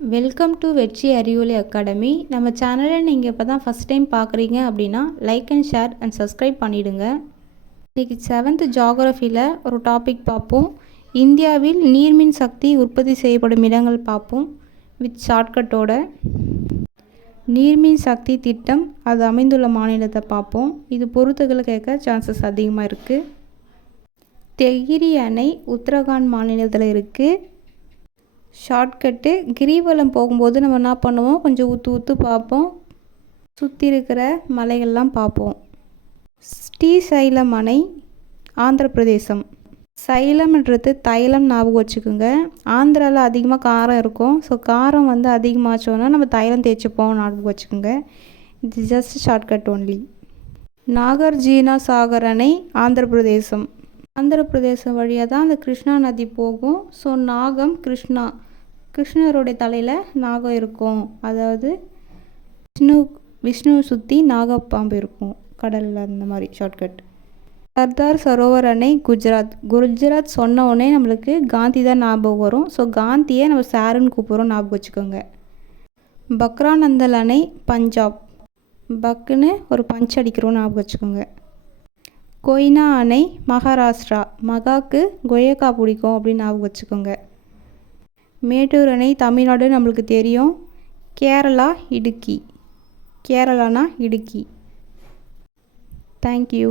Welcome to வெற்றி அறிவொளி academy. நம்ம சேனலை நீங்கள் இப்போ தான் ஃபஸ்ட் டைம் பார்க்குறீங்க அப்படின்னா like and share and subscribe பண்ணிவிடுங்க. இன்றைக்கி 7th ஜியாகிரஃபியில் ஒரு டாபிக் பார்ப்போம். இந்தியாவில் நீர்மின் சக்தி உற்பத்தி செய்யப்படும் இடங்கள் பார்ப்போம் வித் ஷார்ட்கட்டோட. நீர்மின் சக்தி திட்டம் அது அமைந்துள்ள மாநிலத்தை பார்ப்போம். இது பொறுத்துகளை கேட்க சான்சஸ் அதிகமாக இருக்குது. தெஹிரி அணை உத்தரகாண்ட் மாநிலத்தில் இருக்குது. ஷார்ட்கட்டு, கிரிவலம் போகும்போது நம்ம என்ன பண்ணுவோம், கொஞ்சம் ஊற்று பார்ப்போம், சுற்றி இருக்கிற மலைகள்லாம் பார்ப்போம். ஸ்ரீசைலம் அணை ஆந்திர பிரதேசம். சைலம்ன்றது தைலம் ஞாபகம் வச்சுக்கோங்க. ஆந்திராவில் அதிகமாக காரம் இருக்கும். ஸோ காரம் அதிகமாச்சோன்னா நம்ம தைலம் தேய்ச்சிப்போம், ஞாபகம் வச்சுக்கோங்க. இது just shortcut only. Nagarjuna Sagar அணை ஆந்திர பிரதேசம். ஆந்திர பிரதேசம் வழியாக தான் அந்த கிருஷ்ணா நதி போகும். ஸோ நாகம் கிருஷ்ணருடைய தலையில் நாகம் இருக்கும். அதாவது விஷ்ணு சுற்றி நாகப்பாம்பு இருக்கும் கடலில், அந்த மாதிரி ஷார்ட்கட். சர்தார் சரோவர் அணை குஜராத் சொன்ன உடனே நம்மளுக்கு காந்தி தான் ஞாபகம் வரும். ஸோ காந்தியை நம்ம சாருன்னு கூப்பிட்றோம், ஞாபகம் வச்சுக்கோங்க. பக்ரானந்தல் அணை பஞ்சாப். பக்குன்னு ஒரு பஞ்ச் அடிக்கிறோம், ஞாபகம் வச்சுக்கோங்க. கொய்னா அணை மகாராஷ்டிரா. மகாக்கு கொயக்கா பிடிக்கும் அப்படின்னு ஞாபகம் வச்சுக்கோங்க. மேட்டூர் அணை தமிழ்நாடு நம்மளுக்கு தெரியும். கேரளானா இடுக்கி. தேங்க்யூ.